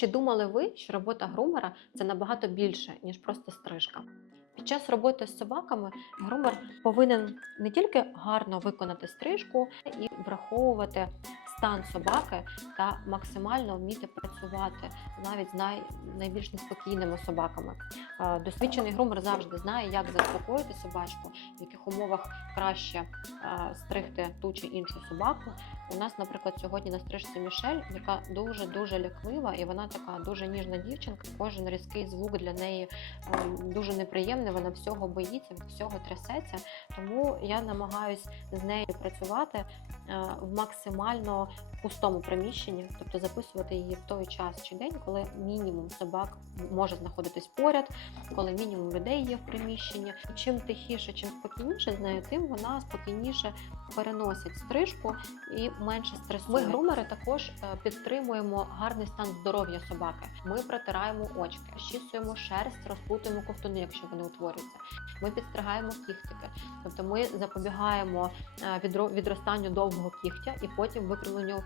Чи думали ви, що робота грумера це набагато більше, ніж просто стрижка? Під час роботи з собаками грумер повинен не тільки гарно виконати стрижку і враховувати стан собаки та максимально вміти працювати навіть з най, найбільш неспокійними собаками. Е, Досвідчений грумер завжди знає, як заспокоїти собачку, в яких умовах краще е, стригти ту чи іншу собаку. У нас, наприклад, сьогодні на стрижці Мішель, яка дуже дуже ляклива, і вона така дуже ніжна дівчинка. Кожен різкий звук для неї е, дуже неприємний. Вона всього боїться, від всього трясеться. Тому я намагаюсь з нею працювати в максимально пустому приміщенні, тобто записувати її в той час чи день, коли мінімум собак може знаходитись поряд, коли мінімум людей є в приміщенні. І чим тихіше, чим спокійніше з нею, тим вона спокійніше переносить стрижку і менше стресує. Ми грумери також е, підтримуємо гарний стан здоров'я собаки. Ми протираємо очки, щісуємо шерсть, розпутуємо ковтуни, якщо вони утворюються. Ми підстригаємо кіхтики, тобто ми запобігаємо е, відростанню довгого кігтя і потім викривленню е,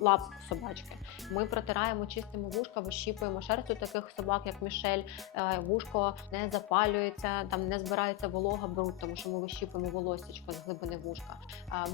лап собачки. Ми протираємо, чистимо вушка, вищіпуємо шерсть у таких собак, як Мішель. Е, Вушко не запалюється, там не збирається волога бруд, тому що ми вищіпуємо волосічко з глибини вушка.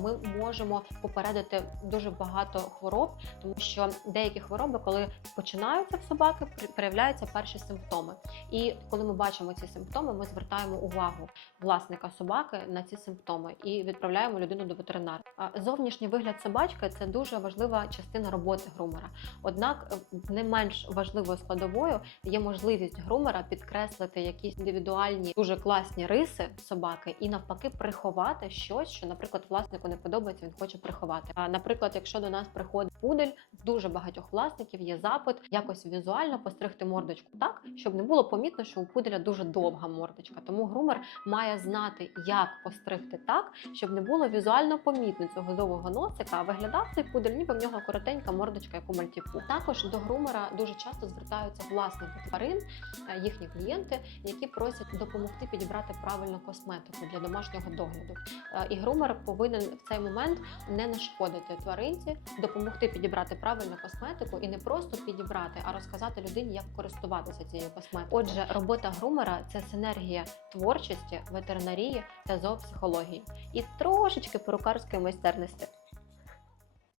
Ми можемо попередити дуже багато хвороб, тому що деякі хвороби, коли починаються в собаки, проявляються перші симптоми. І коли ми бачимо ці симптоми, ми звертаємо увагу власника собаки на ці симптоми і відправляємо людину до ветеринара. Зовнішній вигляд собачки це дуже важлива частина роботи грумера. Однак е, не менш важливою складовою є можливість грумера підкреслити якісь індивідуальні дуже класні риси собаки і навпаки приховати щось, що, наприклад, власнику не подобається, він хоче приховати. А наприклад, якщо до нас приходить пудель, дуже багатьох власників є запит якось візуально постригти мордочку так, щоб не було помітно, що у пуделя дуже довга мордочка. Тому грумер має знати, як постригти так, щоб не було візуально помітно цього довгого носика, виглядав цей пудель, ніби в нього коротенька мордочка, як у мальтіпу. Також до грумера дуже часто звертаються власники тварин, е, їхні клієнти, які просять допомогти підібрати правильну косметику для домашнього догляду. Е, І грумер повинен в цей момент не нашкодити тваринці, допомогти підібрати правильну косметику і не просто підібрати, а розказати людині, як користуватися цією косметикою. Отже, робота грумера це синергія творчості, ветеринарії та зоопсихології і трошечки перукарської майстерності.